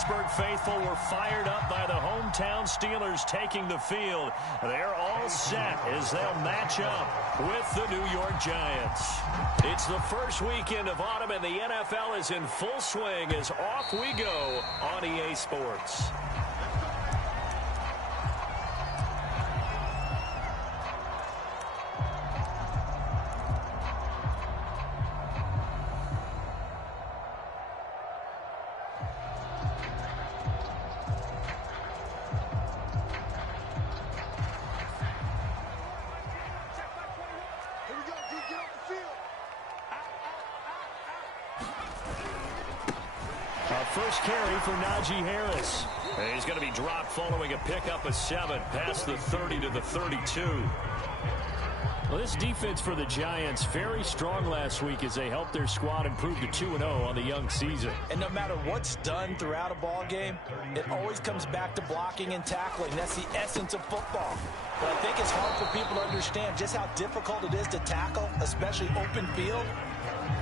Pittsburgh faithful were fired up by the hometown Steelers taking the field. They're all set as they'll match up with the New York Giants. It's the first weekend of autumn, and the NFL is in full swing as off we go on EA Sports. First carry for Najee Harris. And he's going to be dropped following a pickup of 7 past the 30 to the 32. Well, this defense for the Giants, very strong last week as they helped their squad improve to 2-0 on the young season. And no matter what's done throughout a ball game, it always comes back to blocking and tackling. That's the essence of football. But I think it's hard for people to understand just how difficult it is to tackle, especially open field.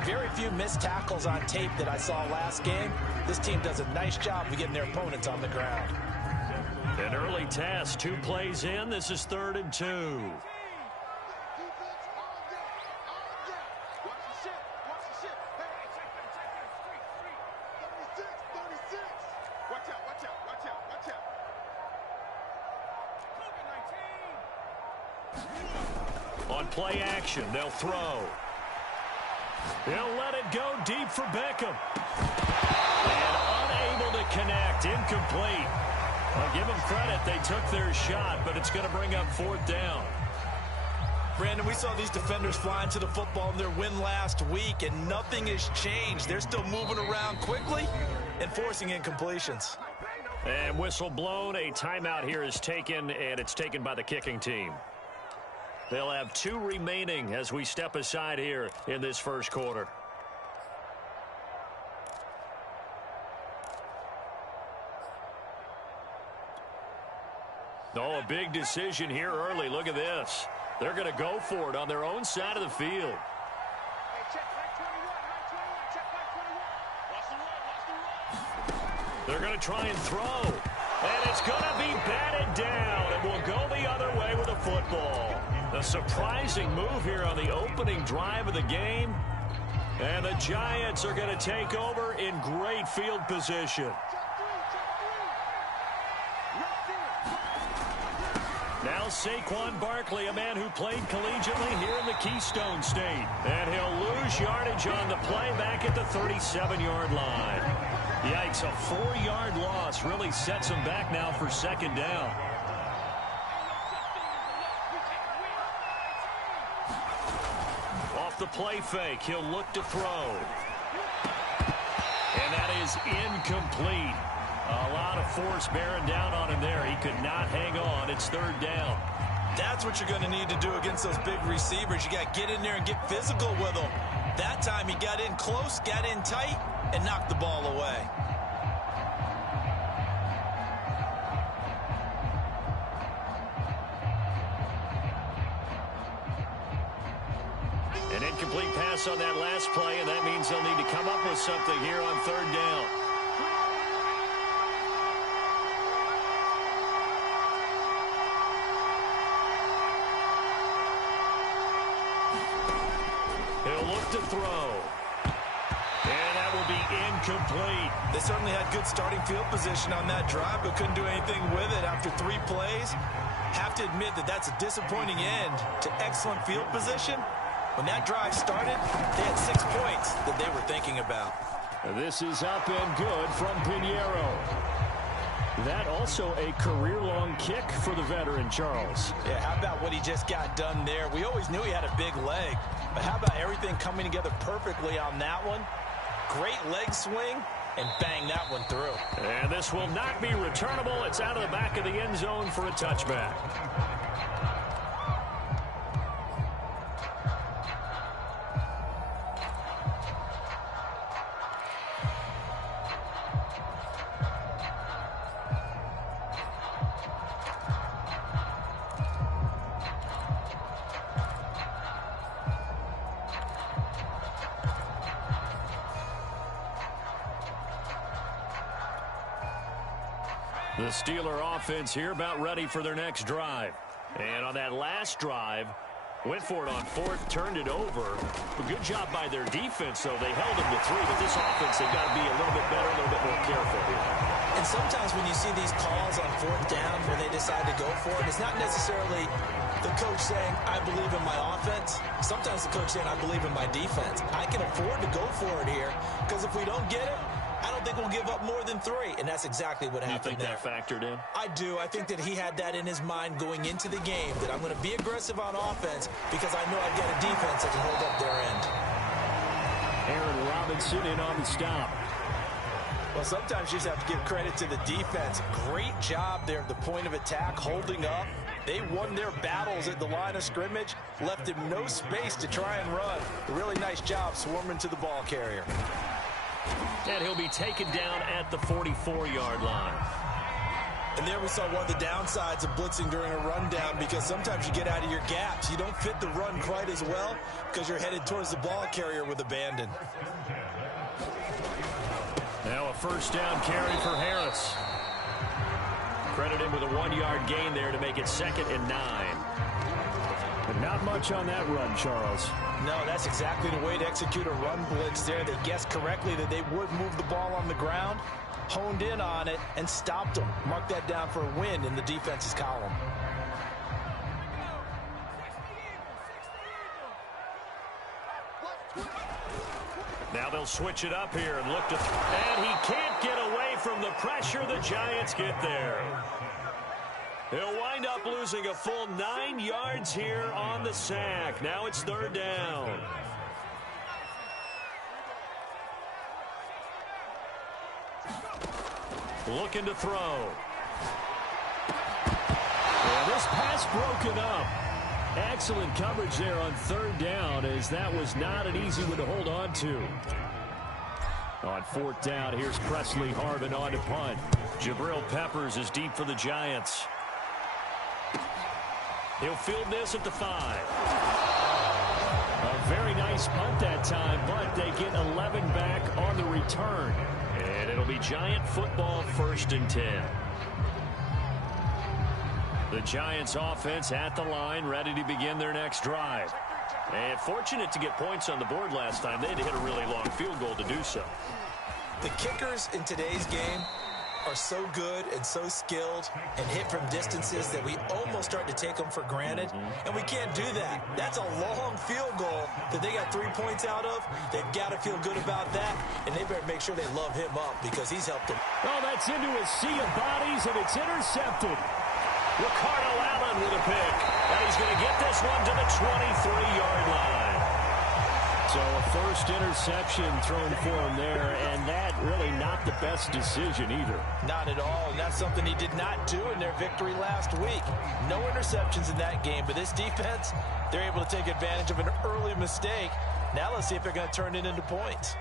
Very few missed tackles on tape that I saw last game. This team does a nice job of getting their opponents on the ground. An early test, 2 plays in. This is 3rd and 2. On play action, they'll throw. He'll let it go deep for Beckham. And unable to connect, incomplete. I'll give them credit, they took their shot, but it's going to bring up 4th down. Brandon, we saw these defenders flying to the football in their win last week, and nothing has changed. They're still moving around quickly and forcing incompletions. And whistle blown, a timeout here is taken, and it's taken by the kicking team. They'll have 2 remaining as we step aside here in this first quarter. Oh, a big decision here early. Look at this. They're going to go for it on their own side of the field. They're going to try and throw. And it's going to be batted down. And will go the other way with a football. A surprising move here on the opening drive of the game. And the Giants are going to take over in great field position. Now Saquon Barkley, a man who played collegiately here in the Keystone State. And he'll lose yardage on the play back at the 37-yard line. Yikes, a 4-yard loss really sets him back now for 2nd down. Off the play fake, he'll look to throw. And that is incomplete. A lot of force bearing down on him there. He could not hang on. It's 3rd down. That's what you're going to need to do against those big receivers. You got to get in there and get physical with them. That time he got in close, got in tight, and knocked the ball away. An incomplete pass on that last play, and that means they'll need to come up with something here on 3rd down. He'll look to throw. And that will be incomplete. They certainly had good starting field position on that drive, but couldn't do anything with it after 3 plays. Have to admit that that's a disappointing end to excellent field position. When that drive started, they had 6 points that they were thinking about. This is up and good from Pinheiro. That also a career-long kick for the veteran, Charles. Yeah, how about what he just got done there? We always knew he had a big leg, but how about everything coming together perfectly on that one? Great leg swing, and bang that one through. And this will not be returnable. It's out of the back of the end zone for a touchback. The Steeler offense here about ready for their next drive. And on that last drive, went for it on fourth, turned it over. A good job by their defense, though. They held them to 3, but this offense, they've got to be a little bit better, a little bit more careful here. And sometimes when you see these calls on fourth down where they decide to go for it, it's not necessarily the coach saying, I believe in my offense. Sometimes the coach saying, I believe in my defense. I can afford to go for it here because if we don't get it, I don't think we'll give up more than 3, and that's exactly what happened there. You think that factored in? I do. I think that he had that in his mind going into the game, that I'm going to be aggressive on offense because I know I've got a defense that can hold up their end. Aaron Robinson in on the stop. Well, sometimes you just have to give credit to the defense. Great job there at the point of attack, holding up. They won their battles at the line of scrimmage, left him no space to try and run. A really nice job swarming to the ball carrier. And he'll be taken down at the 44-yard line. And there we saw one of the downsides of blitzing during a rundown because sometimes you get out of your gaps. You don't fit the run quite as well because you're headed towards the ball carrier with abandon. Now a first down carry for Harris. Credit him with a 1-yard gain there to make it 2nd and 9. But not much on that run, Charles. No, that's exactly the way to execute a run blitz there. They guessed correctly that they would move the ball on the ground, honed in on it, and stopped them. Mark that down for a win in the defense's column. Now they'll switch it up here and look to... And he can't get away from the pressure. The Giants get there. He'll wind up losing a full 9 yards here on the sack. Now it's 3rd down. Looking to throw. And this pass broken up. Excellent coverage there on 3rd down, as that was not an easy one to hold on to. On 4th down, here's Presley Harvin on to punt. Jabril Peppers is deep for the Giants. He'll field this at the 5. A very nice punt that time, but they get 11 back on the return. And it'll be Giant football, 1st and 10. The Giants offense at the line, ready to begin their next drive. And fortunate to get points on the board last time. They had to hit a really long field goal to do so. The kickers in today's game are so good and so skilled and hit from distances that we almost start to take them for granted. And we can't do that. That's a long field goal that they got 3 points out of. They've got to feel good about that, and they better make sure they love him up because he's helped them. Oh, that's into a sea of bodies, and it's intercepted. Ricardo Allen with a pick. And he's going to get this one to the 23-yard line. So a first interception thrown for him there, and that really not the best decision either. Not at all, and that's something he did not do in their victory last week. No interceptions in that game, but this defense, they're able to take advantage of an early mistake. Now let's see if they're going to turn it into points.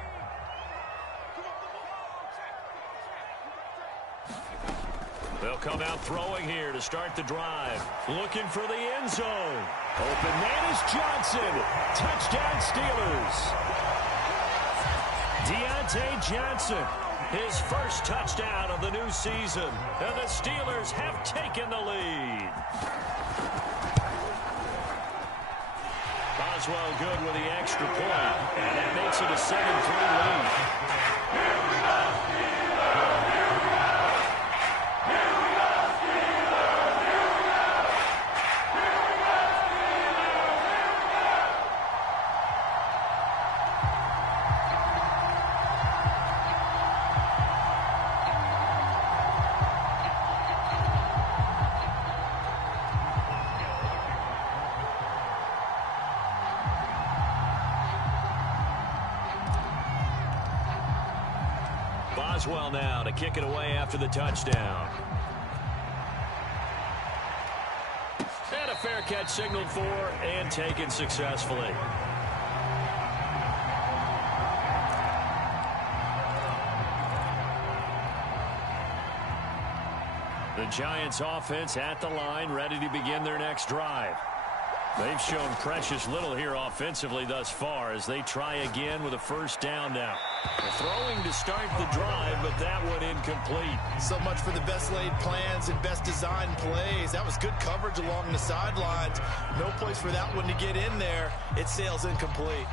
They'll come out throwing here to start the drive. Looking for the end zone. Open man is Johnson. Touchdown Steelers. Deontay Johnson, his first touchdown of the new season. And the Steelers have taken the lead. Boswell good with the extra point. And that makes it a 7-3 lead. Boswell now to kick it away after the touchdown. And a fair catch signaled for and taken successfully. The Giants offense at the line, ready to begin their next drive. They've shown precious little here offensively thus far as they try again with a first down now. They're throwing to start the drive, but that one incomplete. So much for the best laid plans and best designed plays. That was good coverage along the sidelines. No place for that one to get in there. It sails incomplete.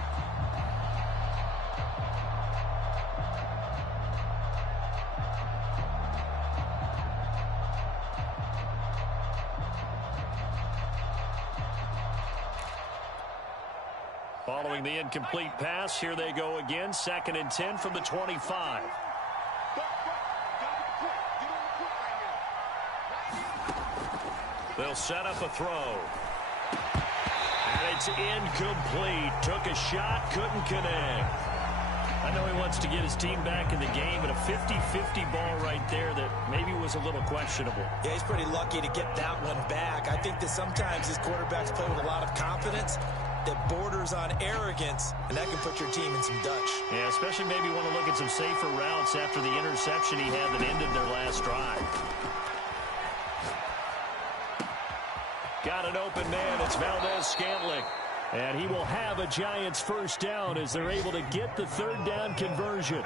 Following the incomplete pass, here they go again. 2nd and 10 from the 25. They'll set up a throw. And it's incomplete. Took a shot, couldn't connect. I know he wants to get his team back in the game, but a 50-50 ball right there that maybe was a little questionable. Yeah, he's pretty lucky to get that one back. I think that sometimes his quarterbacks play with a lot of confidence that borders on arrogance, and that can put your team in some Dutch. Yeah, especially maybe want to look at some safer routes after the interception he had that ended their last drive. Got an open man. It's Valdez-Scantling. And he will have a Giants first down as they're able to get the third down conversion.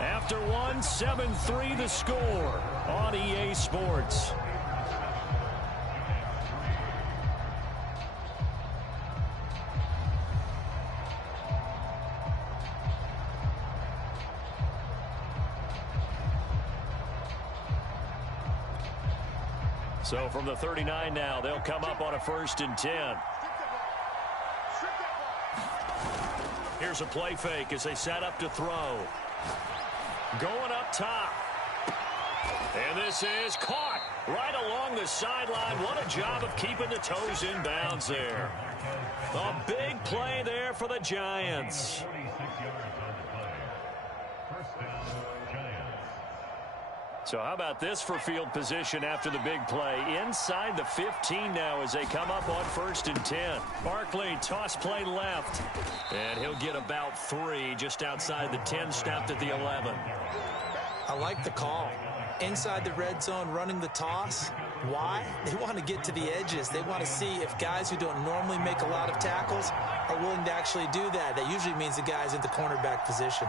After one, 7-3 the score on EA Sports. So from the 39 now, they'll come up on a 1st and 10. Here's a play fake as they set up to throw. Going up top. And this is caught right along the sideline. What a job of keeping the toes in bounds there. A big play there for the Giants. So how about this for field position after the big play? Inside the 15 now as they come up on 1st and 10. Barkley, toss play left. And he'll get about 3 just outside the 10, stopped at the 11. I like the call. Inside the red zone, running the toss. Why? They want to get to the edges. They want to see if guys who don't normally make a lot of tackles are willing to actually do that. That usually means the guy's in the cornerback position.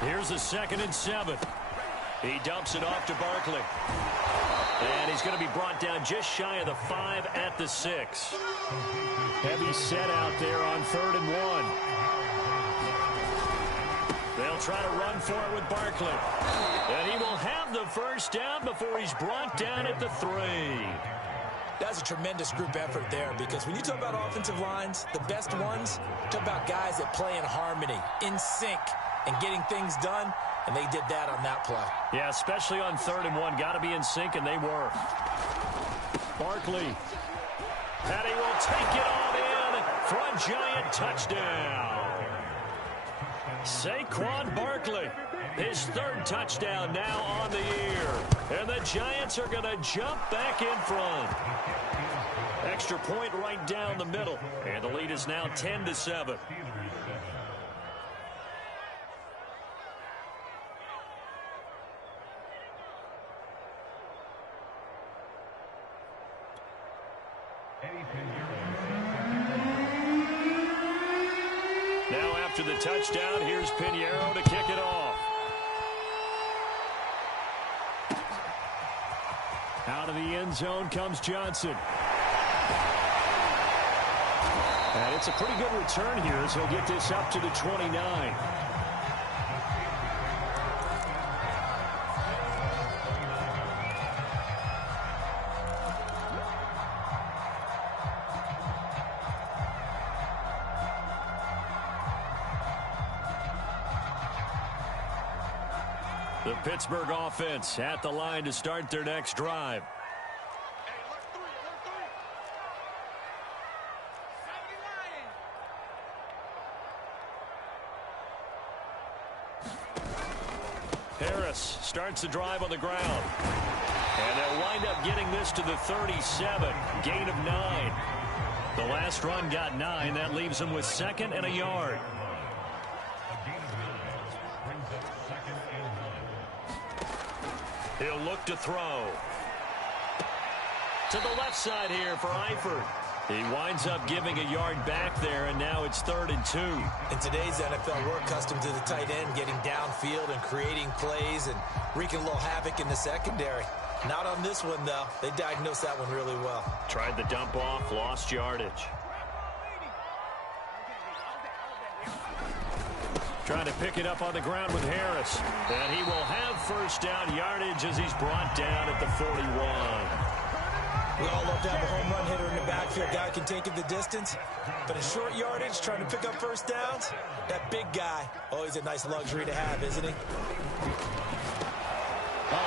Here's a 2nd and 7. He dumps it off to Barkley. And he's going to be brought down just shy of the 5 at the 6. Heavy set out there on 3rd and 1. They'll try to run for it with Barkley. And he will have the first down before he's brought down at the 3. That's a tremendous group effort there, because when you talk about offensive lines, the best ones, talk about guys that play in harmony, in sync, and getting things done, and they did that on that play. Yeah, especially on 3rd and 1. Got to be in sync, and they were. Barkley. And he will take it on in for a Giant touchdown. Saquon Barkley, his 3rd touchdown now on the year. And the Giants are going to jump back in front. Extra point right down the middle. And the lead is now 10-7. Now after the touchdown, here's Pinheiro to kick it off. Out of the end zone comes Johnson. And it's a pretty good return here as he'll get this up to the 29. The Pittsburgh offense at the line to start their next drive. Harris starts the drive on the ground. And they'll wind up getting this to the 37. Gain of 9. The last run got 9. That leaves them with 2nd and a yard. look to throw. To the left side here for Eifert. He winds up giving a yard back there, and now it's 3rd and 2. In today's NFL, we're accustomed to the tight end getting downfield and creating plays and wreaking a little havoc in the secondary. Not on this one, though. They diagnosed that one really well. Tried the dump off, lost yardage. Trying to pick it up on the ground with Harris. And he will have first down yardage as he's brought down at the 41. We all love to have a home run hitter in the backfield. Guy can take it the distance. But in short yardage, trying to pick up first downs, that big guy, always a nice luxury to have, isn't he?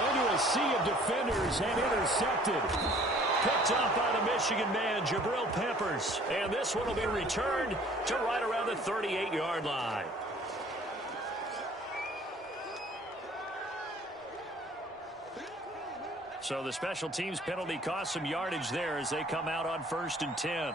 Into a sea of defenders and intercepted. Picked up by the Michigan man, Jabril Peppers. And this one will be returned to right around the 38-yard line. So the special teams penalty cost some yardage there as they come out on 1st and 10.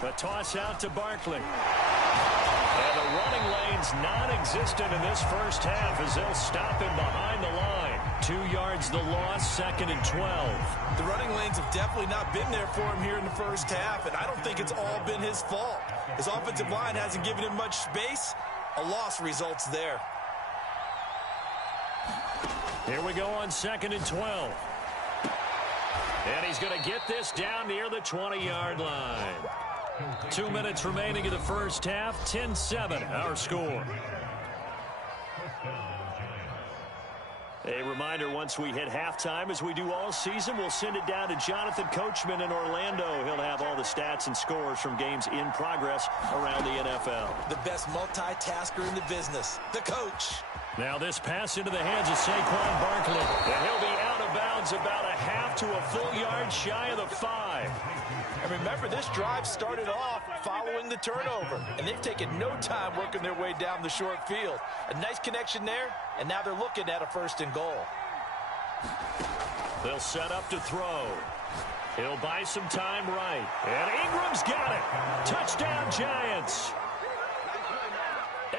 The toss out to Barkley. And the running lane's non-existent in this first half as they'll stop him behind the line. 2 yards the loss, 2nd and 12. The running lanes have definitely not been there for him here in the first half, and I don't think it's all been his fault. His offensive line hasn't given him much space. A loss results there. Here we go on 2nd and 12. And he's going to get this down near the 20-yard line. 2 minutes remaining in the first half. 10-7 our score. A reminder, once we hit halftime, as we do all season, we'll send it down to Jonathan Coachman in Orlando. He'll have all the stats and scores from games in progress around the NFL. The best multitasker in the business, the coach. Now this pass into the hands of Saquon Barkley. And he'll be out of bounds about a half to a full yard shy of the 5. And remember, this drive started off following the turnover. And they've taken no time working their way down the short field. A nice connection there, and now they're looking at a 1st and goal. They'll set up to throw. He'll buy some time right. And Ingram's got it. Touchdown, Giants.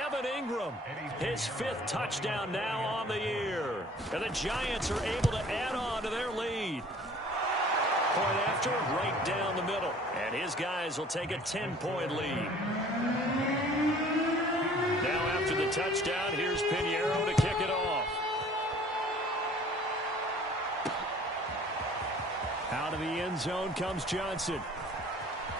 Evan Ingram, his 5th touchdown now on the year. And the Giants are able to add on to their lead. Point after, right down the middle. And his guys will take a 10-point lead. Now after the touchdown, here's Pinheiro to kick it off. Out of the end zone comes Johnson.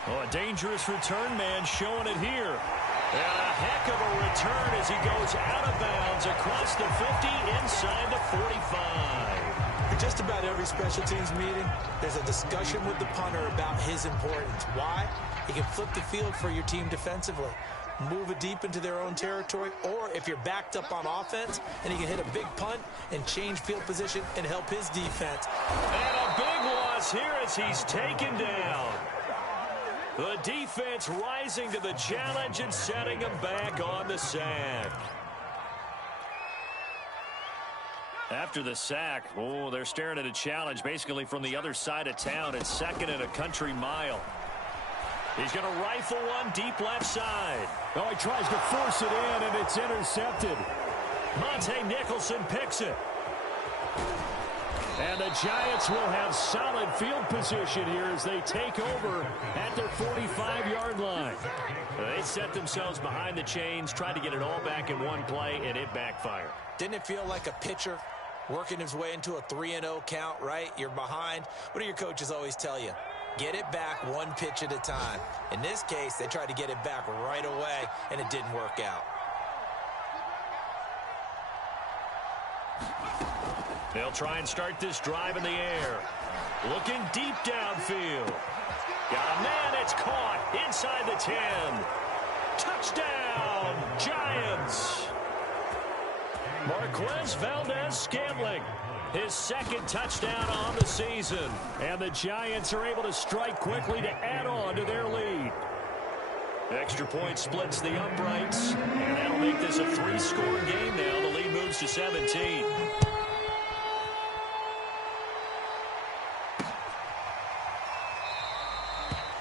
Oh, a dangerous return man showing it here. And a heck of a return as he goes out of bounds across the 50 inside the 45. In just about every special teams meeting, there's a discussion with the punter about his importance. Why? He can flip the field for your team defensively, move it deep into their own territory, or if you're backed up on offense, and he can hit a big punt and change field position and help his defense. And a big loss here as he's taken down. The defense rising to the challenge and setting him back on the sack. After the sack, oh, they're staring at a challenge basically from the other side of town. It's 2nd and a country mile. He's going to rifle one deep left side. Oh, he tries to force it in, and it's intercepted. Monte Nicholson picks it. And the Giants will have solid field position here as they take over at their 45-yard line. They set themselves behind the chains, tried to get it all back in one play, and it backfired. Didn't it feel like a pitcher working his way into a 3-0 count, right? You're behind. What do your coaches always tell you? Get it back one pitch at a time. In this case, they tried to get it back right away, and it didn't work out. They'll try and start this drive in the air. Looking deep downfield. Got a man, it's caught inside the 10. Touchdown, Giants. Marquez Valdez-Scantling, his 2nd touchdown on the season. And the Giants are able to strike quickly to add on to their lead. Extra point splits the uprights, and that'll make this a 3-score game now. The lead moves to 17.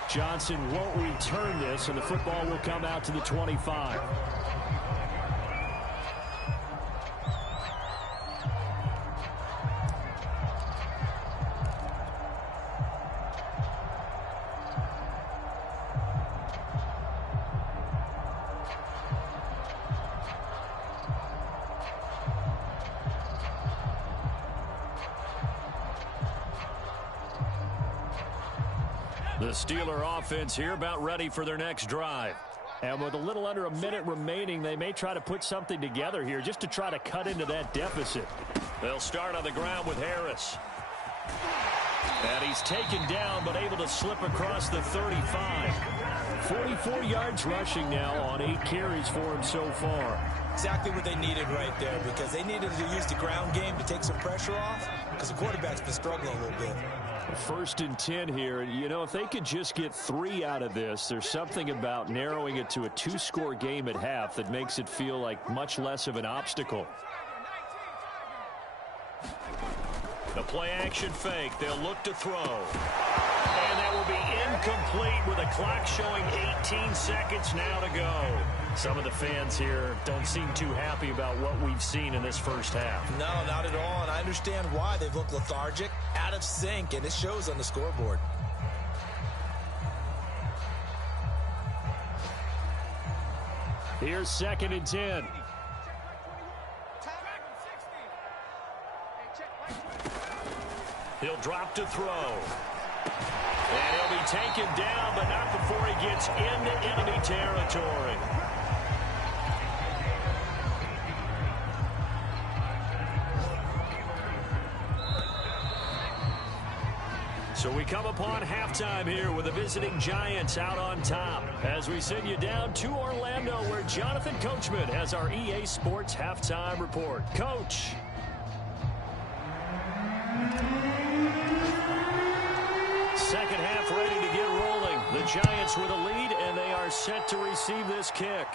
Johnson won't return this, and the football will come out to the 25. The Steeler offense here about ready for their next drive. And with a little under a minute remaining, they may try to put something together here just to try to cut into that deficit. They'll start on the ground with Harris. And he's taken down but able to slip across the 35. 44 yards rushing now on 8 carries for him so far. Exactly what they needed right there, because they needed to use the ground game to take some pressure off, because the quarterback's been struggling a little bit. 1st and 10 here. You know, if they could just get 3 out of this, there's something about narrowing it to a 2-score game at half that makes it feel like much less of an obstacle. The play-action fake. They'll look to throw. And that will be incomplete with a clock showing 18 seconds now to go. Some of the fans here don't seem too happy about what we've seen in this first half. No, not at all, and I understand why. They've looked lethargic, out of sync, and it shows on the scoreboard. Here's 2nd and 10. He'll drop to throw. And he'll be taken down, but not before he gets into enemy territory. So we come upon halftime here with the visiting Giants out on top as we send you down to Orlando, where Jonathan Coachman has our EA Sports halftime report. Coach. Second half ready to get rolling. The Giants with a lead, and they are set to receive this kick.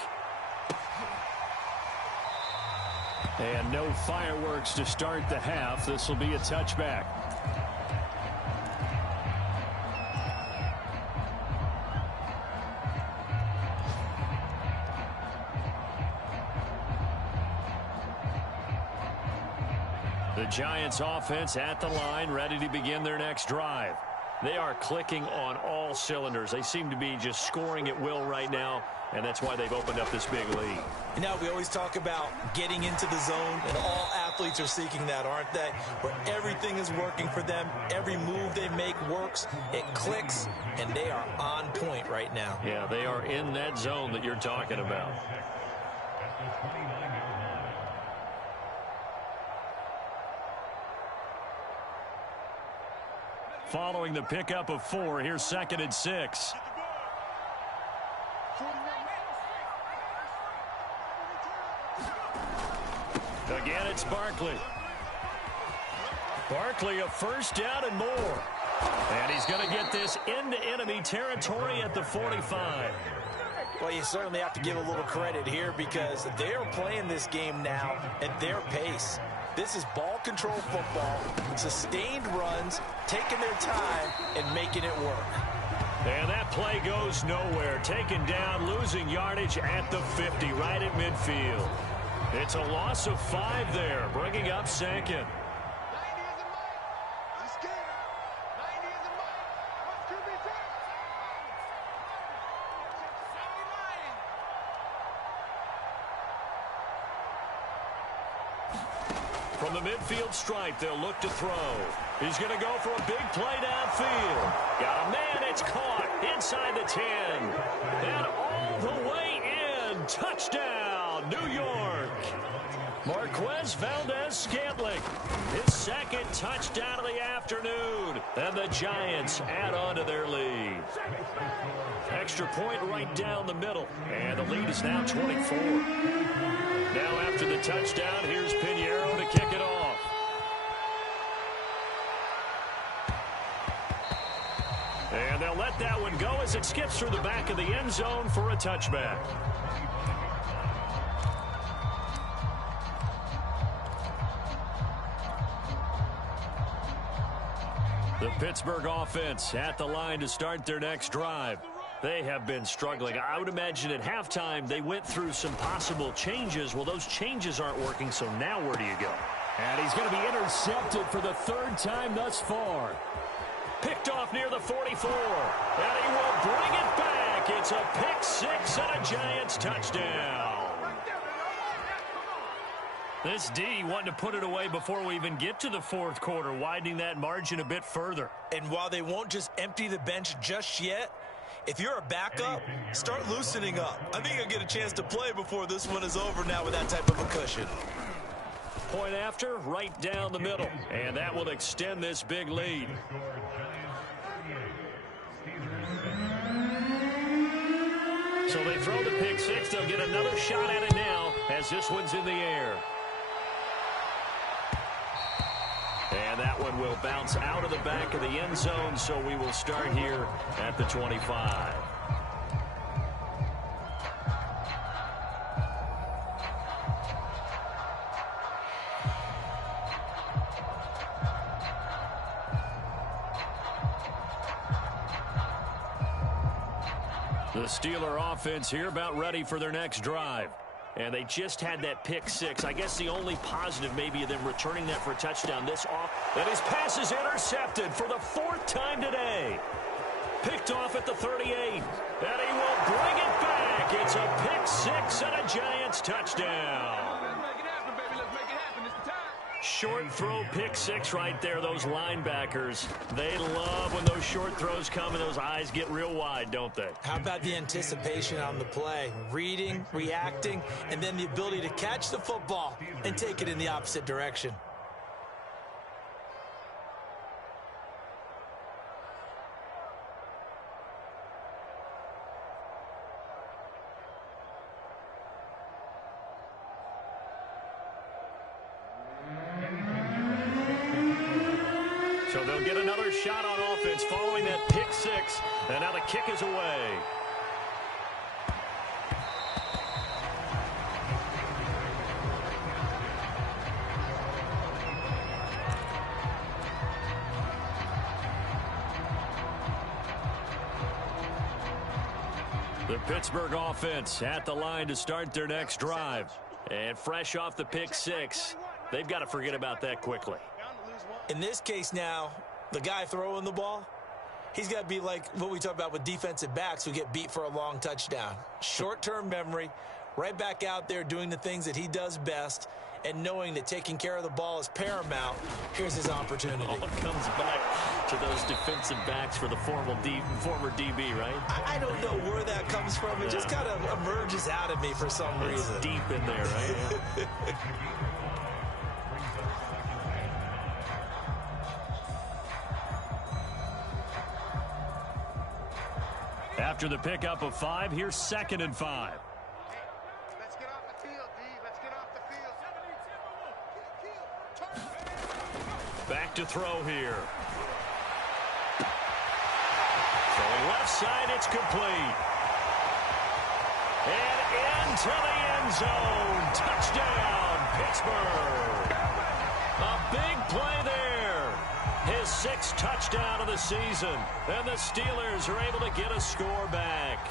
And no fireworks to start the half. This will be a touchback. The Giants offense at the line, ready to begin their next drive. They are clicking on all cylinders. They seem to be just scoring at will right now, and that's why they've opened up this big lead. You know, we always talk about getting into the zone, and all athletes are seeking that, aren't they? Where everything is working for them, every move they make works, it clicks, and they are on point right now. Yeah, they are in that zone that you're talking about. Following the pickup of 4, here's 2nd and 6. Again, it's Barkley. Barkley, a first down and more. And he's going to get this into enemy territory at the 45. Well, you certainly have to give a little credit here, because they're playing this game now at their pace. This is ball control football, sustained runs, taking their time, and making it work. And that play goes nowhere. Taken down, losing yardage at the 50, right at midfield. It's a loss of 5 there, bringing up 2nd. From the midfield stripe, they'll look to throw. He's going to go for a big play downfield. Got a man, it's caught inside the 10. And all the way in. Touchdown, New York. Marquez Valdez-Scantling, his 2nd touchdown of the afternoon. And the Giants add on to their lead. Extra point right down the middle. And the lead is now 24. Now after the touchdown, here's Pinheiro to kick it off. And they'll let that one go as it skips through the back of the end zone for a touchback. The Pittsburgh offense at the line to start their next drive. They have been struggling. I would imagine at halftime they went through some possible changes. Well, those changes aren't working, so now where do you go? And he's going to be intercepted for the 3rd time thus far. Picked off near the 44. And he will bring it back. It's a pick 6 and a Giants touchdown. This D wanting to put it away before we even get to the fourth quarter, widening that margin a bit further. And while they won't just empty the bench just yet, if you're a backup, start loosening up. I think you'll get a chance to play before this one is over now with that type of a cushion. Point after, right down the middle. And that will extend this big lead. So they throw the pick six. They'll get another shot at it now as this one's in the air. And that one will bounce out of the back of the end zone, so we will start here at the 25. The Steeler offense here about ready for their next drive. And they just had that pick six. I guess the only positive maybe of them returning that for a touchdown this off. And his pass is intercepted for the fourth time today. Picked off at the 38. And he will bring it back. It's a pick six and a Giants touchdown. Short throw pick six right there. Those linebackers, they love when those short throws come and those eyes get real wide, don't they? How about the anticipation on the play? Reading, reacting, and then the ability to catch the football and take it in the opposite direction. So they'll get another shot on offense following that pick six. And now the kick is away. The Pittsburgh offense at the line to start their next drive. And fresh off the pick six, they've got to forget about that quickly. In this case now, the guy throwing the ball, he's got to be like what we talk about with defensive backs who get beat for a long touchdown. Short-term memory, right back out there doing the things that he does best, and knowing that taking care of the ball is paramount. Here's his opportunity. All comes back to those defensive backs for the former DB, right? I don't know where that comes from. It just kind of emerges out of me for some reason. It's deep in there, right? After the pickup of 5, here's 2nd and 5. Let's get off the field, D. Let's get off the field. Back to throw here. Throwing left side, it's complete. And into the end zone. Touchdown, Pittsburgh. A big play there. His 6th touchdown of the season. And the Steelers are able to get a score back.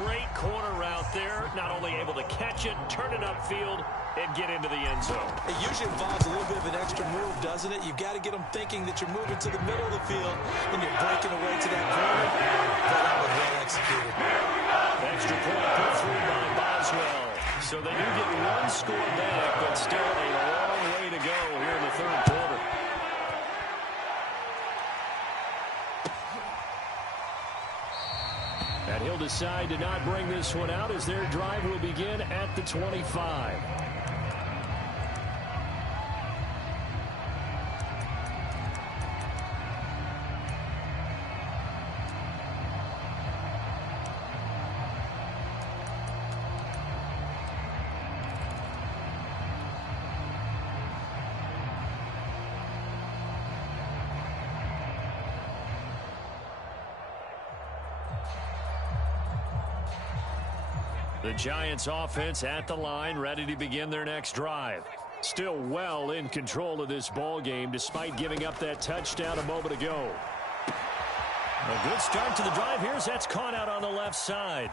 Great corner route there. Not only able to catch it, turn it upfield, and get into the end zone. It usually involves a little bit of an extra move, doesn't it? You've got to get them thinking that you're moving to the middle of the field and you're breaking away to that corner. But that was well executed. Extra point put through by Boswell. So they do get one score back, but still a long way to go here in the 3rd quarter. And he'll decide to not bring this one out as their drive will begin at the 25. The Giants offense at the line, ready to begin their next drive. Still well in control of this ball game despite giving up that touchdown a moment ago. A good start to the drive here as that's caught out on the left side.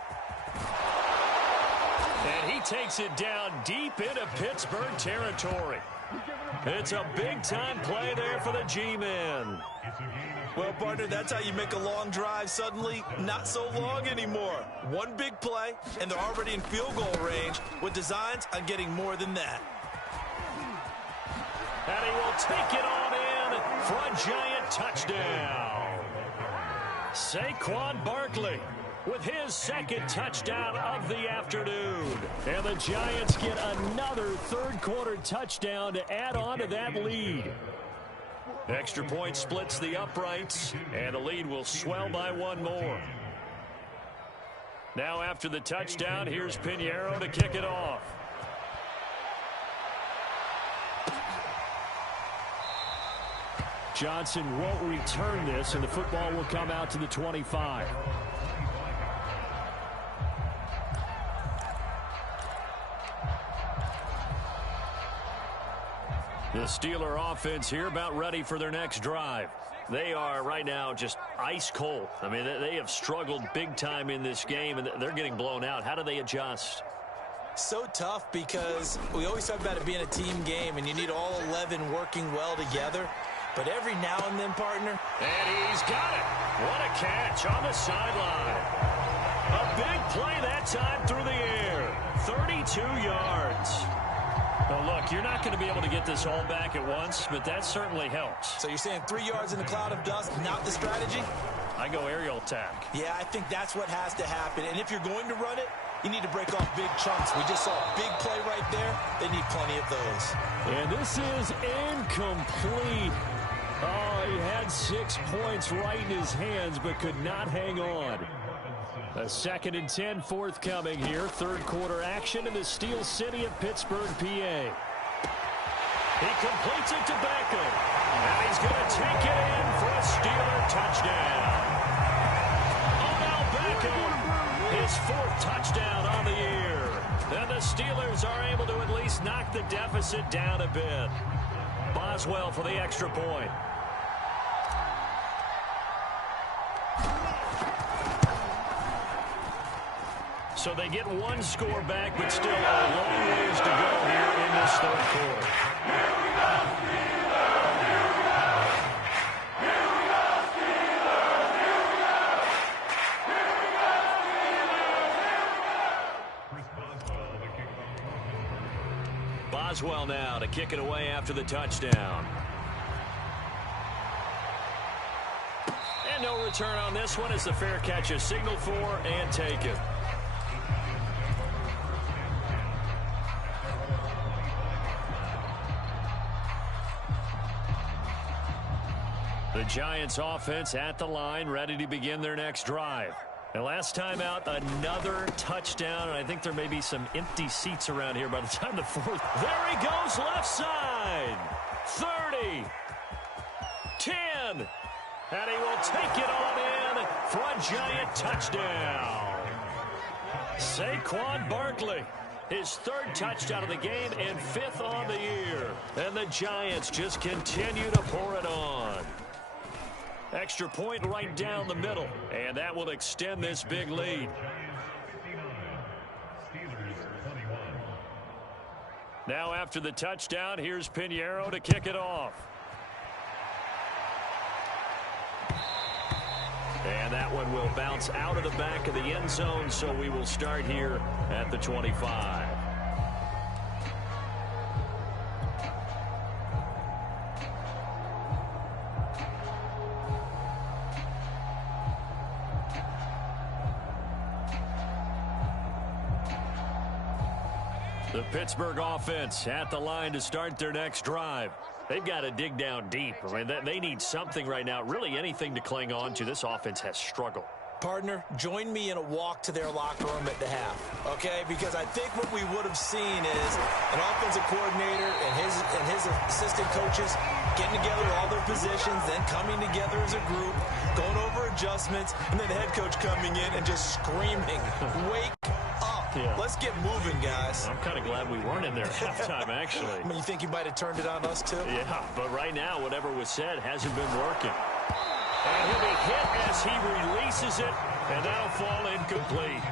And he takes it down deep into Pittsburgh territory. It's a big-time play there for the G-men. Well, partner, that's how you make a long drive suddenly not so long anymore. One big play, and they're already in field goal range with designs on getting more than that. And he will take it on in for a Giant touchdown. Saquon Barkley with his second touchdown of the afternoon. And the Giants get another third-quarter touchdown to add on to that lead. Extra point splits the uprights, and the lead will swell by one more. Now after the touchdown, here's Pinheiro to kick it off. Johnson won't return this, and the football will come out to the 25. The Steeler offense here about ready for their next drive. They are right now just ice cold. I mean, they have struggled big time in this game, and they're getting blown out. How do they adjust? So tough because we always talk about it being a team game, and you need all 11 working well together. But every now and then, partner. And he's got it. What a catch on the sideline. A big play that time through the air. 32 yards. Well, look, you're not going to be able to get this all back at once, but that certainly helps. So you're saying 3 yards in the cloud of dust, not the strategy? I go aerial attack. Yeah, I think that's what has to happen. And if you're going to run it, you need to break off big chunks. We just saw a big play right there. They need plenty of those. And this is incomplete. Oh, he had 6 points right in his hands, but could not hang on. A 2nd and 10 forthcoming here. Third quarter action in the Steel City of Pittsburgh, PA. He completes it to Beckham. And he's going to take it in for a Steeler touchdown. Odell Beckham, his 4th touchdown on the year. And the Steelers are able to at least knock the deficit down a bit. Boswell for the extra point. So they get one score back, but still a long ways to go here in this third quarter. Boswell now to kick it away after the touchdown. And no return on this one as the fair catch is signaled for and taken. The Giants offense at the line, ready to begin their next drive. And last time out, another touchdown, and I think there may be some empty seats around here by the time the 4th. There he goes, left side. 30. 10. And he will take it on in for a Giant touchdown. Saquon Barkley, his 3rd touchdown of the game and 5th on the year. And the Giants just continue to pour it on. Extra point right down the middle, and that will extend this big lead. Now after the touchdown, here's Pinheiro to kick it off. And that one will bounce out of the back of the end zone, so we will start here at the 25. The Pittsburgh offense at the line to start their next drive. They've got to dig down deep. I mean, they need something right now, really anything to cling on to. This offense has struggled. Partner, join me in a walk to their locker room at the half, okay? Because I think what we would have seen is an offensive coordinator and his assistant coaches getting together all their positions, then coming together as a group, going over adjustments, and then the head coach coming in and just screaming, wake up. Yeah. Let's get moving, guys. I'm kind of glad we weren't in there at halftime, actually. I mean, you think you might have turned it on us, too? Yeah, but right now, whatever was said hasn't been working. And he'll be hit as he releases it, and that'll fall incomplete.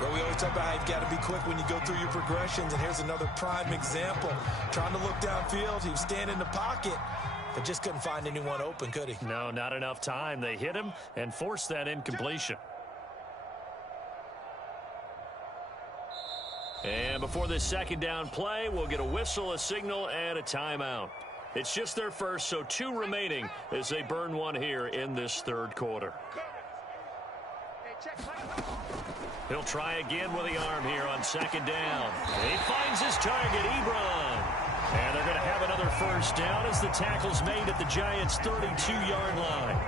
Well, we always talk about how you've got to be quick when you go through your progressions, and here's another prime example. Trying to look downfield, he was standing in the pocket, but just couldn't find anyone open, could he? No, not enough time. They hit him and forced that incompletion. And before this second down play, we'll get a whistle, a signal, and a timeout. It's just their first, so 2 remaining as they burn one here in this third quarter. He'll try again with the arm here on second down. He finds his target, Ebron. And they're going to have another first down as the tackle's made at the Giants' 32-yard line.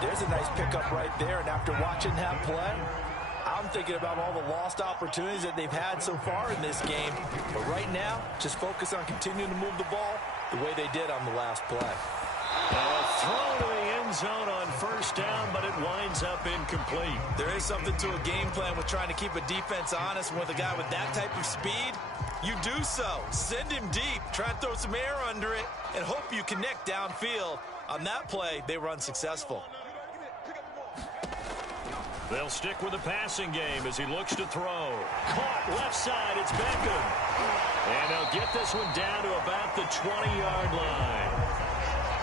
There's a nice pickup right there, and after watching that play, I'm thinking about all the lost opportunities that they've had so far in this game. But right now, just focus on continuing to move the ball the way they did on the last play. Throw to the end zone on first down, but it winds up incomplete. There is something to a game plan with trying to keep a defense honest. With a guy with that type of speed, you do so. Send him deep, try and throw some air under it, and hope you connect downfield. On that play, they were unsuccessful. They'll stick with the passing game as he looks to throw. Caught left side, it's Beckham. And they'll get this one down to about the 20-yard line.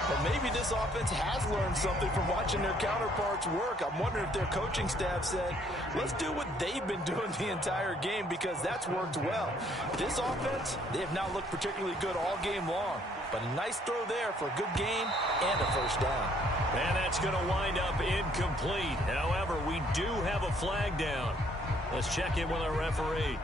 But maybe this offense has learned something from watching their counterparts work. I'm wondering if their coaching staff said, let's do what they've been doing the entire game, because that's worked well. This offense, they have not looked particularly good all game long. But a nice throw there for a good gain and a first down. And that's going to wind up incomplete. However, we do have a flag down. Let's check in with our referee.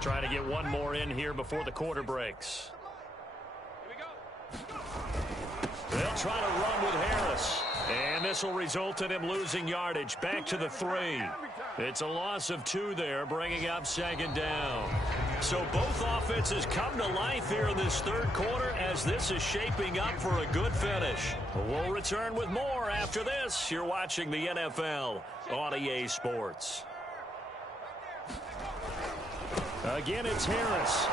Trying to get one more in here before the quarter breaks. They'll try to run with Harris. And this will result in him losing yardage. Back to the 3. It's a loss of 2 there, bringing up second down. So both offenses come to life here in this third quarter as this is shaping up for a good finish. We'll return with more after this. You're watching the NFL on EA Sports. Again, it's Harris.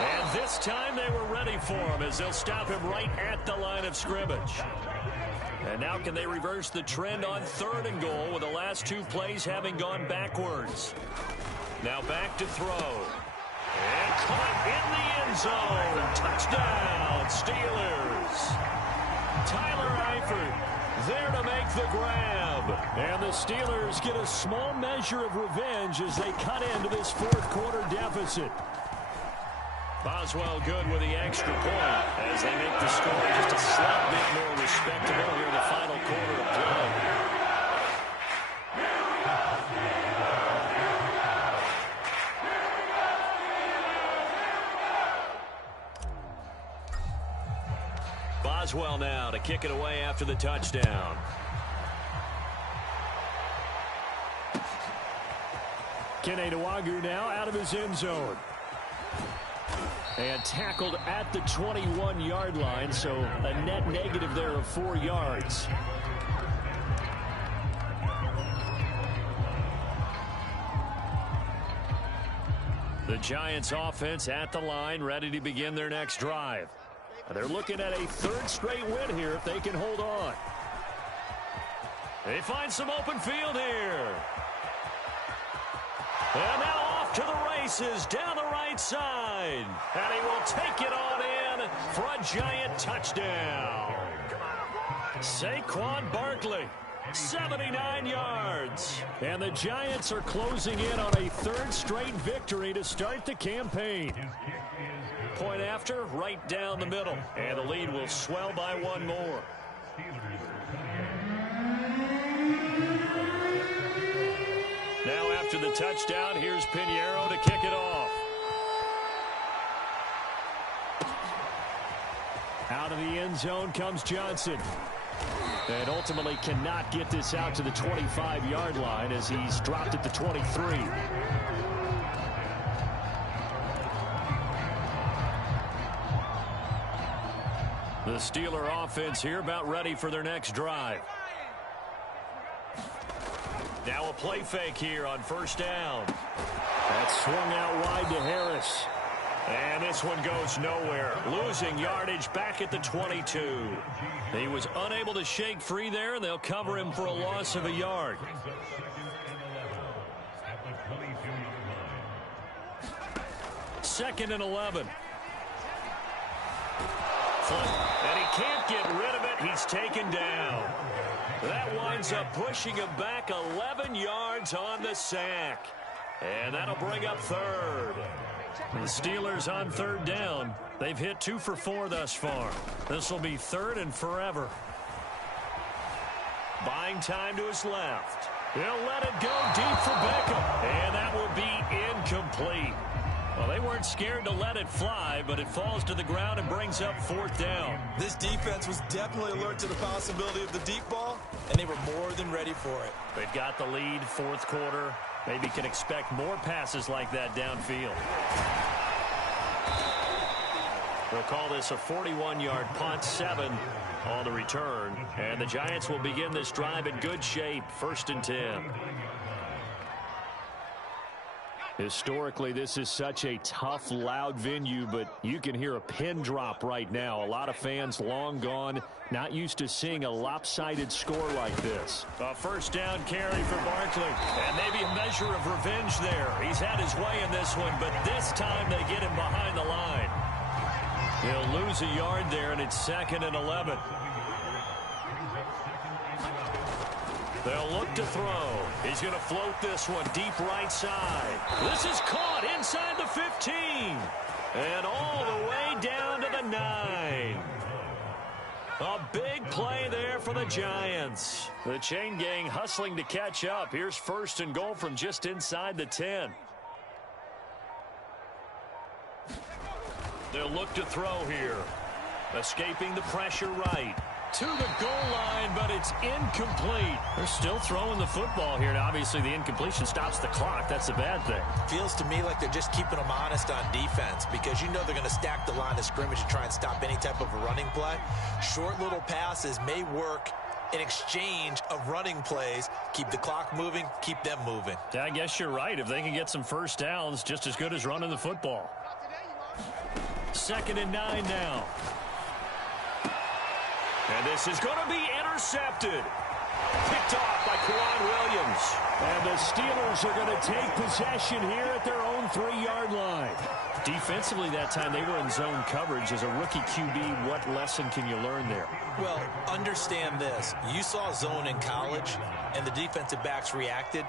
And this time they were ready for him as they'll stop him right at the line of scrimmage. And now can they reverse the trend on 3rd and goal with the last 2 plays having gone backwards. Now back to throw. And caught in the end zone. Touchdown, Steelers. Tyler Eifert there to make the grab. And the Steelers get a small measure of revenge as they cut into this 4th quarter deficit. Boswell good with the extra point as they make the score just a slight bit more respectable here in the final quarter of play. Boswell now to kick it away after the touchdown. Kene Nwagu now out of his end zone. And tackled at the 21-yard line, so a net negative there of 4 yards. The Giants offense at the line, ready to begin their next drive. They're looking at a 3rd straight win here if they can hold on. They find some open field here. And now off to the races down the right side. And he will take it on in for a Giant touchdown. Saquon Barkley, 79 yards. And the Giants are closing in on a 3rd straight victory to start the campaign. Point after, right down the middle. And the lead will swell by 1 more. Now after the touchdown, here's Pinheiro to kick it off. Out of the end zone comes Johnson. And ultimately cannot get this out to the 25-yard line as he's dropped at the 23. The Steeler offense here about ready for their next drive. Now a play fake here on first down. That's swung out wide to Harris. And this one goes nowhere. Losing yardage back at the 22. He was unable to shake free there, and they'll cover him for a loss of a yard. Second and 11. And he can't get rid of it. He's taken down. That winds up pushing him back 11 yards on the sack. And that'll bring up third. The Steelers on third down. They've hit 2 for 4 thus far. This will be third and forever. Buying time to his left. He'll let it go deep for Beckham. And that will be incomplete. Well, they weren't scared to let it fly, but it falls to the ground and brings up fourth down. This defense was definitely alert to the possibility of the deep ball, and they were more than ready for it. They've got the lead, fourth quarter. Maybe can expect more passes like that downfield. We'll call this a 41-yard punt, 7 on the return. And the Giants will begin this drive in good shape, 1st and 10. Historically, this is such a tough, loud venue, but you can hear a pin drop right now. A lot of fans long gone, not used to seeing a lopsided score like this. A first down carry for Barkley, and maybe a measure of revenge there. He's had his way in this one, but this time they get him behind the line. He'll lose a yard there, and it's 2nd and 11. They'll look to throw. He's going to float this one deep right side. This is caught inside the 15. And all the way down to the 9. A big play there for the Giants. The chain gang hustling to catch up. Here's 1st and goal from just inside the 10. They'll look to throw here. Escaping the pressure right. To the goal line, but it's incomplete. They're still throwing the football here. Now, obviously, the incompletion stops the clock. That's a bad thing. Feels to me like they're just keeping them honest on defense because you know they're going to stack the line of scrimmage and try and stop any type of a running play. Short little passes may work in exchange of running plays. Keep the clock moving, keep them moving. Yeah, I guess you're right. If they can get some first downs, just as good as running the football. 2nd and 9 now. And this is going to be intercepted. Picked off by Kwan Williams. And the Steelers are going to take possession here at their own 3-yard line. Defensively that time, they were in zone coverage. As a rookie QB, what lesson can you learn there? Well, understand this. You saw zone in college, and the defensive backs reacted,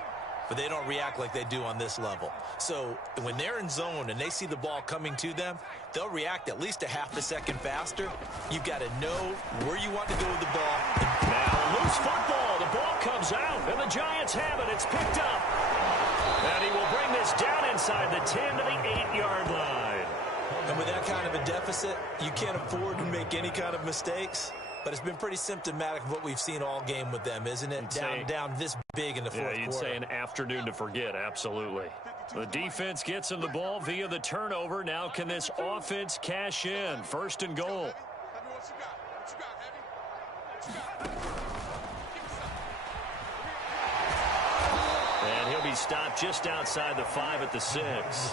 but they don't react like they do on this level. So when they're in zone and they see the ball coming to them, they'll react at least a half a second faster. You've got to know where you want to go with the ball. Now loose football. The ball comes out, and the Giants have it. It's picked up. And he will bring this down inside the 10 to the 8-yard line. And with that kind of a deficit, you can't afford to make any kind of mistakes. But it's been pretty symptomatic of what we've seen all game with them, isn't it? Down this big in the fourth quarter. Yeah, you'd say an afternoon to forget, absolutely. The defense gets him the ball via the turnover. Now can this offense cash in? 1st and goal. And he'll be stopped just outside the 5 at the 6.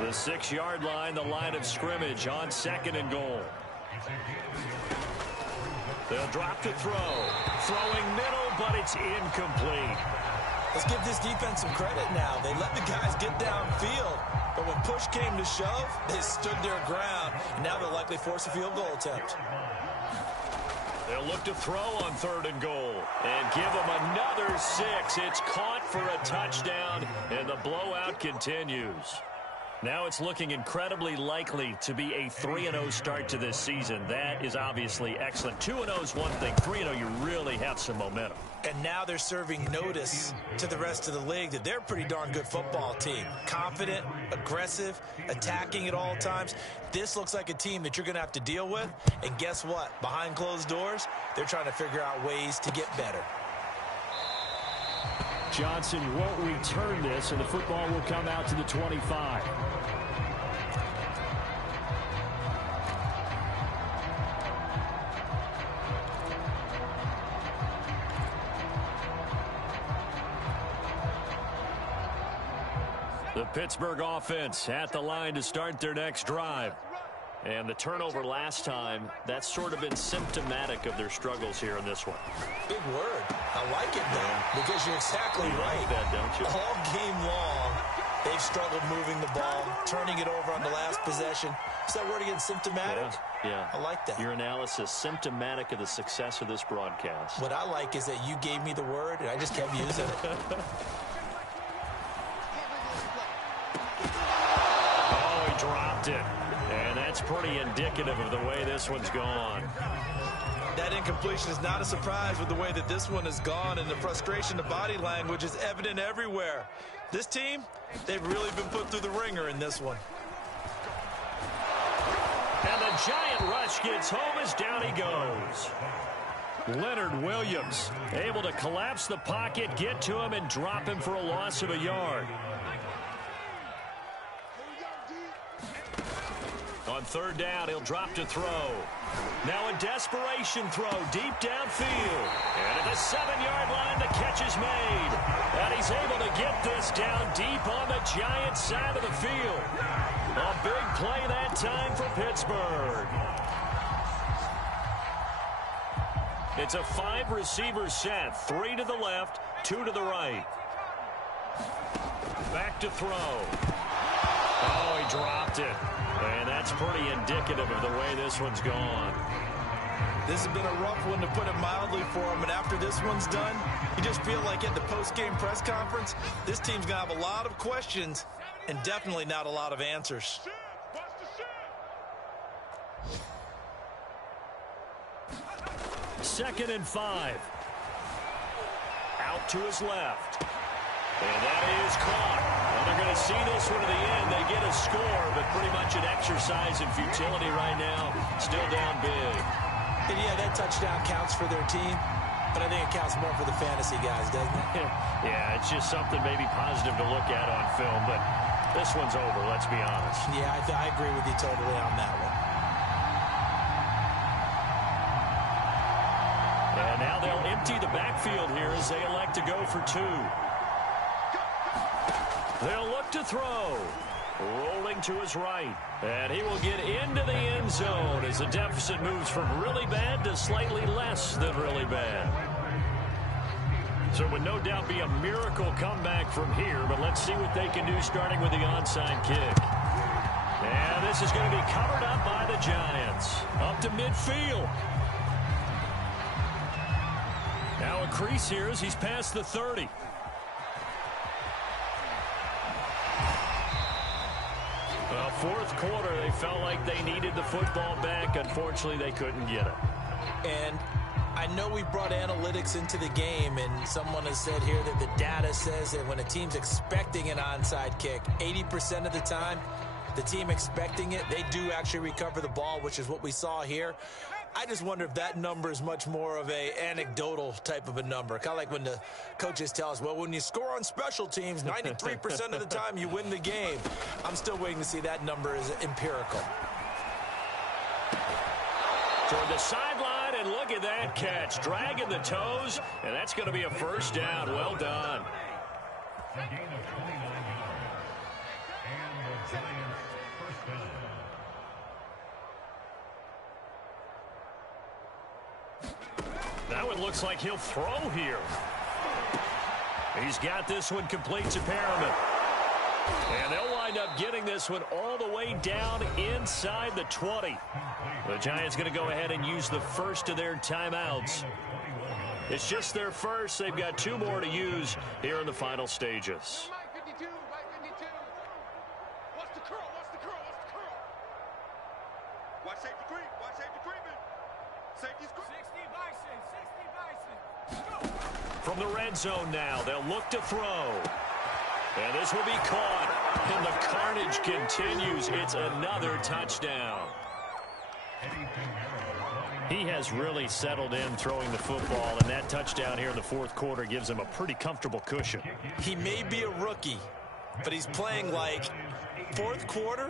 The 6-yard line, the line of scrimmage on 2nd and goal. They'll drop to throw. Throwing middle, but it's incomplete. Let's give this defense some credit now. They let the guys get downfield, but when push came to shove, they stood their ground. Now they'll likely force a field goal attempt. They'll look to throw on 3rd and goal and give them another 6. It's caught for a touchdown, and the blowout continues. Now it's looking incredibly likely to be a 3-0 start to this season. That is obviously excellent. 2-0 is one thing. 3-0, you really have some momentum. And now they're serving notice to the rest of the league that they're a pretty darn good football team. Confident, aggressive, attacking at all times. This looks like a team that you're going to have to deal with. And guess what? Behind closed doors, they're trying to figure out ways to get better. Johnson won't return this, and the football will come out to the 25. The Pittsburgh offense at the line to start their next drive. And the turnover last time, that's sort of been symptomatic of their struggles here in this one. Big word. I like it, though, because you're exactly right. Like that, don't you? All game long, they've struggled moving the ball, turning it over on the last possession. Is that word again, symptomatic? Yeah. I like that. Your analysis, symptomatic of the success of this broadcast. What I like is that you gave me the word, and I just kept using it. Oh, he dropped it. And that's pretty indicative of the way this one's gone. That incompletion is not a surprise with the way that this one has gone, and the frustration, the body language is evident everywhere. This team, they've really been put through the ringer in this one. And the giant rush gets home as down he goes. Leonard Williams able to collapse the pocket, get to him, and drop him for a loss of a yard. On third down, he'll drop to throw. Now a desperation throw deep downfield. And at the 7-yard line, the catch is made. And he's able to get this down deep on the Giants' side of the field. A big play that time for Pittsburgh. It's a 5-receiver set. 3 to the left, 2 to the right. Back to throw. Oh, he dropped it. And that's pretty indicative of the way this one's gone. This has been a rough one, to put it mildly, for him. And after this one's done, you just feel like at the post-game press conference, this team's going to have a lot of questions and definitely not a lot of answers. Second and 5. Out to his left. And that is caught. Well, they're going to see this one to the end. They get a score, but pretty much an exercise in futility right now. Still down big. And yeah, that touchdown counts for their team, but I think it counts more for the fantasy guys, doesn't it? Yeah, it's just something maybe positive to look at on film, but this one's over, let's be honest. Yeah, I agree with you totally on that one. And now they'll empty the backfield here as they elect to go for 2. They'll look to throw. Rolling to his right. And he will get into the end zone as the deficit moves from really bad to slightly less than really bad. So it would no doubt be a miracle comeback from here, but let's see what they can do starting with the onside kick. And this is going to be covered up by the Giants. Up to midfield. Now a crease here as he's past the 30. Well, fourth quarter, they felt like they needed the football back. Unfortunately, they couldn't get it. And I know we brought analytics into the game, and someone has said here that the data says that when a team's expecting an onside kick, 80% of the time, the team expecting it, they do actually recover the ball, which is what we saw here. I just wonder if that number is much more of a anecdotal type of a number. Kind of like when the coaches tell us, well, when you score on special teams, 93% of the time you win the game. I'm still waiting to see that number is empirical. Toward the sideline, and look at that catch. Dragging the toes, and that's going to be a first down. Well done. That one looks like he'll throw here. He's got this one complete to Perriman. And they'll wind up getting this one all the way down inside the 20. The Giants going to go ahead and use the first of their timeouts. It's just their first. They've got 2 more to use here in the final stages. What's the curl? Watch safety creep. Safety's creep. 60 Bison. From the red zone now, they'll look to throw. And this will be caught. And the carnage continues. It's another touchdown. He has really settled in throwing the football, and that touchdown here in the fourth quarter gives him a pretty comfortable cushion. He may be a rookie, but he's playing like fourth quarter,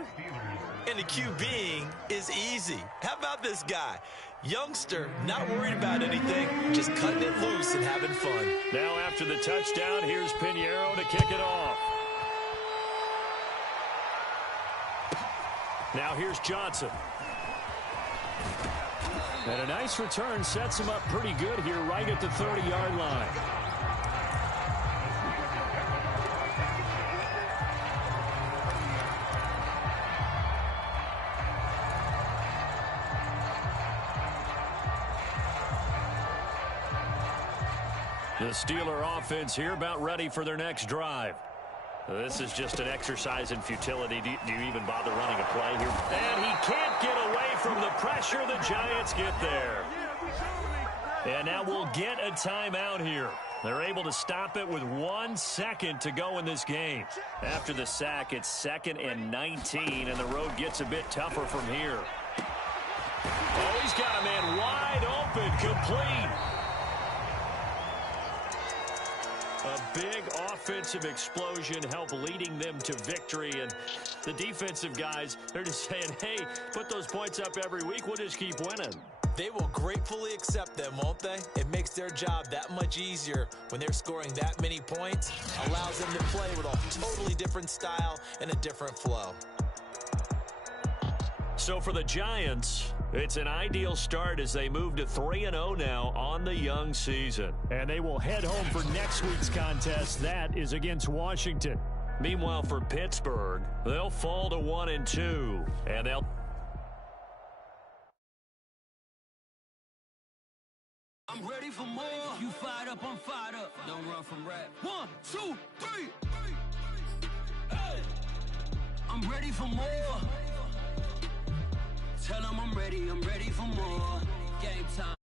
and the QBing is easy. How about this guy? Youngster, not worried about anything, just cutting it loose and having fun. Now after the touchdown, here's Pinheiro to kick it off. Now here's Johnson. And a nice return sets him up pretty good here right at the 30-yard line. The Steeler offense here about ready for their next drive. This is just an exercise in futility. Do you even bother running a play here? And he can't get away from the pressure. The Giants get there. And now we'll get a timeout here. They're able to stop it with 1 second to go in this game. After the sack, it's 2nd and 19, and the road gets a bit tougher from here. Oh, he's got a man wide open, complete. A big offensive explosion helped leading them to victory. And the defensive guys, they're just saying, hey, put those points up every week. We'll just keep winning. They will gratefully accept them, won't they? It makes their job that much easier when they're scoring that many points. Allows them to play with a totally different style and a different flow. So for the Giants, it's an ideal start as they move to 3-0 now on the young season. And they will head home for next week's contest. That is against Washington. Meanwhile, for Pittsburgh, they'll fall to 1-2. And they'll... I'm ready for more. You fired up, I'm fired up. Don't run from rap. 1, 2, 3. Hey. I'm ready for more. Tell them I'm ready for more. Game time.